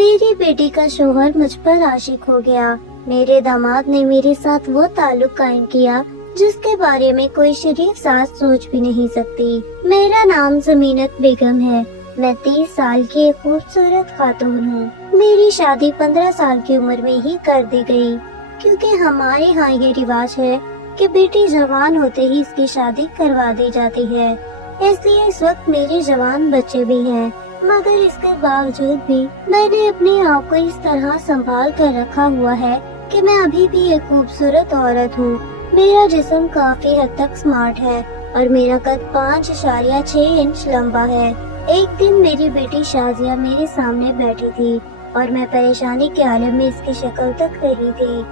میری بیٹی کا شوہر مجھ پر عاشق ہو گیا۔ میرے داماد نے میرے ساتھ وہ تعلق قائم کیا جس کے بارے میں کوئی شریف ساس سوچ بھی نہیں سکتی۔ میرا نام زمینت بیگم ہے۔ میں 30 سال کی ایک خوبصورت خاتون ہوں۔ میری شادی 15 سال کی عمر میں ہی کر دی گئی، کیونکہ ہمارے ہاں یہ رواج ہے کہ بیٹی جوان ہوتے ہی اس کی شادی کروا دی جاتی ہے۔ اس لیے اس وقت میرے جوان بچے بھی ہیں، مگر اس کے باوجود بھی میں نے اپنے آپ کو اس طرح سنبھال کر رکھا ہوا ہے کہ میں ابھی بھی ایک خوبصورت عورت ہوں۔ میرا جسم کافی حد تک سمارٹ ہے اور میرا قد 5.6 انچ لمبا ہے۔ ایک دن میری بیٹی شازیہ میرے سامنے بیٹھی تھی اور میں پریشانی کے عالم میں اس کی شکل تک رہی تھی۔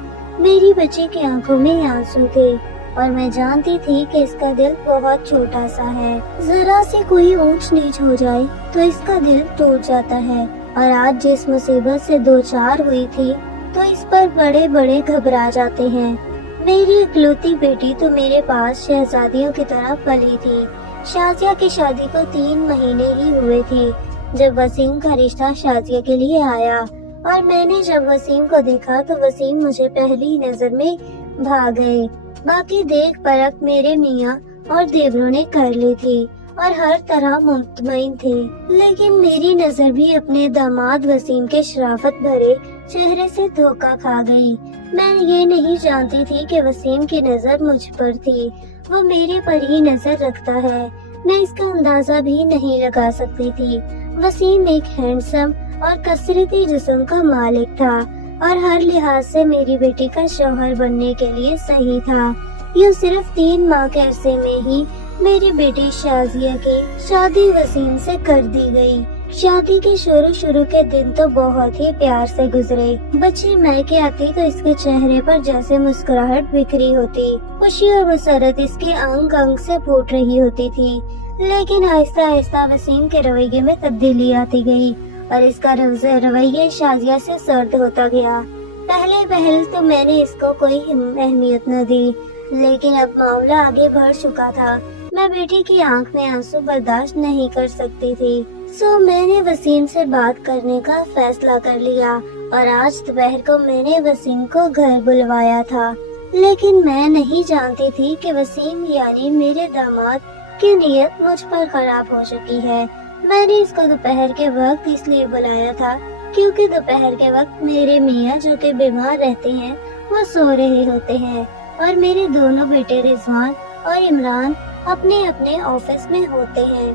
میری بچی کی آنکھوں میں آنسو تھے اور میں جانتی تھی کہ اس کا دل بہت چھوٹا سا ہے۔ ذرا سی کوئی اونچ نیچ ہو جائے تو اس کا دل ٹوٹ جاتا ہے، اور آج جس مصیبت سے دوچار ہوئی تھی تو اس پر بڑے بڑے گھبرا جاتے ہیں۔ میری اکلوتی بیٹی تو میرے پاس شہزادیوں کی طرح پلی تھی۔ شازیہ کی شادی کو 3 مہینے ہی ہوئے تھے جب وسیم کا رشتہ شازیہ کے لیے آیا، اور میں نے جب وسیم کو دیکھا تو وسیم مجھے پہلی نظر میں بھا گئے۔ باقی دیکھ پرکھ میرے میاں اور دیوروں نے کر لی تھی اور ہر طرح مطمئن تھے، لیکن میری نظر بھی اپنے داماد وسیم کے شرافت بھرے چہرے سے دھوکا کھا گئی۔ میں یہ نہیں جانتی تھی کہ وسیم کی نظر مجھ پر تھی، وہ میرے پر ہی نظر رکھتا ہے۔ میں اس کا اندازہ بھی نہیں لگا سکتی تھی۔ وسیم ایک ہینڈسم اور کثرتی جسم کا مالک تھا اور ہر لحاظ سے میری بیٹی کا شوہر بننے کے لیے صحیح تھا۔ یوں صرف 3 ماہ کے عرصے میں ہی میری بیٹی شازیہ کی شادی وسیم سے کر دی گئی۔ شادی کے شروع کے دن تو بہت ہی پیار سے گزرے۔ بچی میکے آتی تو اس کے چہرے پر جیسے مسکراہٹ بکھری ہوتی، خوشی اور مسرت اس کے انگ انگ سے پھوٹ رہی ہوتی تھی۔ لیکن آہستہ آہستہ وسیم کے رویے میں تبدیلی آتی گئی اور اس کا رویہ شازیہ سے سرد ہوتا گیا۔ پہل تو میں نے اس کو کوئی اہمیت نہ دی، لیکن اب معاملہ آگے بڑھ چکا تھا۔ میں بیٹی کی آنکھ میں آنسو برداشت نہیں کر سکتی تھی، سو میں نے وسیم سے بات کرنے کا فیصلہ کر لیا اور آج دوپہر کو میں نے وسیم کو گھر بلوایا تھا۔ لیکن میں نہیں جانتی تھی کہ وسیم یعنی میرے داماد کی نیت مجھ پر خراب ہو چکی ہے۔ میں نے اس کو دوپہر کے وقت اس لیے بلایا تھا کیونکہ دوپہر کے وقت میرے میاں جو کہ بیمار رہتے ہیں وہ سو رہے ہوتے ہیں، اور میرے دونوں بیٹے رضوان اور عمران اپنے اپنے آفس میں ہوتے ہیں۔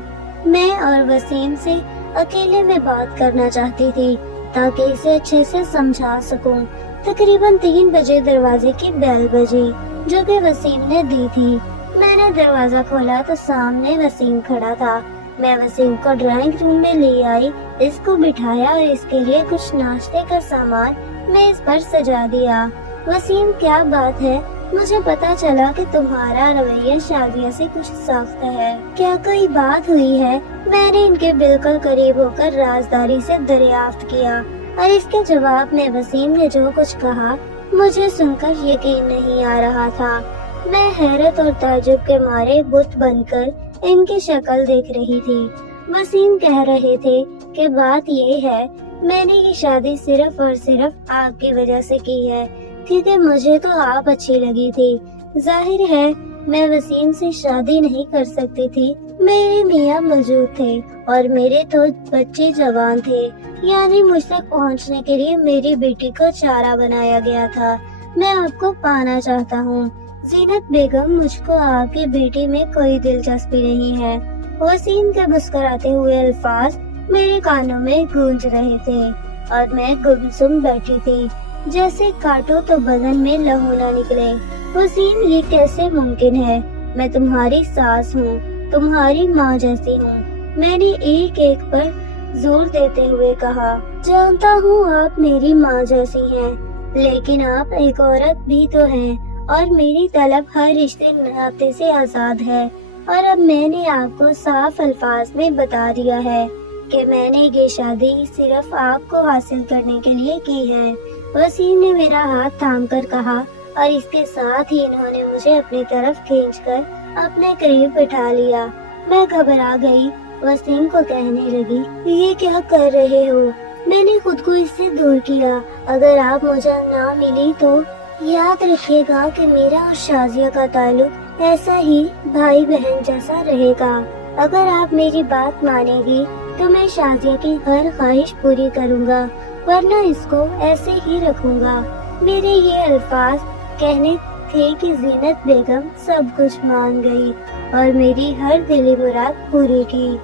میں اور وسیم سے اکیلے میں بات کرنا چاہتی تھی تاکہ اسے اچھے سے سمجھا سکوں۔ تقریباً 3 بجے دروازے کی بیل بجی جو کہ وسیم نے دی تھی۔ میں نے دروازہ کھولا تو سامنے وسیم کھڑا تھا۔ میں وسیم کو ڈرائنگ روم میں لے آئی، اس کو بٹھایا اور اس کے لیے کچھ ناشتے کا سامان میں اس پر سجا دیا۔ وسیم، کیا بات ہے؟ مجھے پتا چلا کہ تمہارا رویہ شازیہ سے کچھ سخت ہے، کیا کوئی بات ہوئی ہے؟ میں نے ان کے بالکل قریب ہو کر رازداری سے دریافت کیا، اور اس کے جواب میں وسیم نے جو کچھ کہا مجھے سن کر یقین نہیں آ رہا تھا۔ میں حیرت اور تعجب کے مارے بت بن کر ان کی شکل دیکھ رہی تھی۔ وسیم کہہ رہے تھے کہ بات یہ ہے، میں نے یہ شادی صرف اور صرف آپ کی وجہ سے کی ہے، کیونکہ مجھے تو آپ اچھی لگی تھی۔ ظاہر ہے میں وسیم سے شادی نہیں کر سکتی تھی، میرے میاں موجود تھے اور میرے تو بچے جوان تھے، یعنی مجھ تک پہنچنے کے لیے میری بیٹی کو چارہ بنایا گیا تھا۔ میں آپ کو پانا چاہتا ہوں زینت بیگم، مجھ کو آپ کی بیٹی میں کوئی دلچسپی نہیں ہے۔ وسیم کے مسکراتے ہوئے الفاظ میرے کانوں میں گونج رہے تھے اور میں گمسم بیٹھی تھی، جیسے کاٹو تو بدن میں لہو نہ نکلے۔ وسیم، یہ کیسے ممکن ہے؟ میں تمہاری ساس ہوں، تمہاری ماں جیسی ہوں، میں نے ایک پر زور دیتے ہوئے کہا۔ جانتا ہوں آپ میری ماں جیسی ہیں، لیکن آپ ایک عورت بھی تو ہیں، اور میری طلب ہر رشتے ناطے سے آزاد ہے، اور اب میں نے آپ کو صاف الفاظ میں بتا دیا ہے کہ میں نے یہ شادی صرف آپ کو حاصل کرنے کے لیے کی ہے۔ وسیم نے میرا ہاتھ تھام کر کہا، اور اس کے ساتھ ہی انہوں نے مجھے اپنی طرف کھینچ کر اپنے قریب بٹھا لیا۔ میں گھبرا گئی، وسیم کو کہنے لگی، یہ کیا کر رہے ہو؟ میں نے خود کو اس سے دور کیا۔ اگر آپ مجھے نہ ملی تو یاد رکھیے گا کہ میرا اور شازیہ کا تعلق ایسا ہی بھائی بہن جیسا رہے گا۔ اگر آپ میری بات مانیں گی تو میں شازیہ کی ہر خواہش پوری کروں گا، ورنہ اس کو ایسے ہی رکھوں گا۔ میرے یہ الفاظ کہنے تھے کہ زینت بیگم سب کچھ مان گئی اور میری ہر دلی مراد پوری کی۔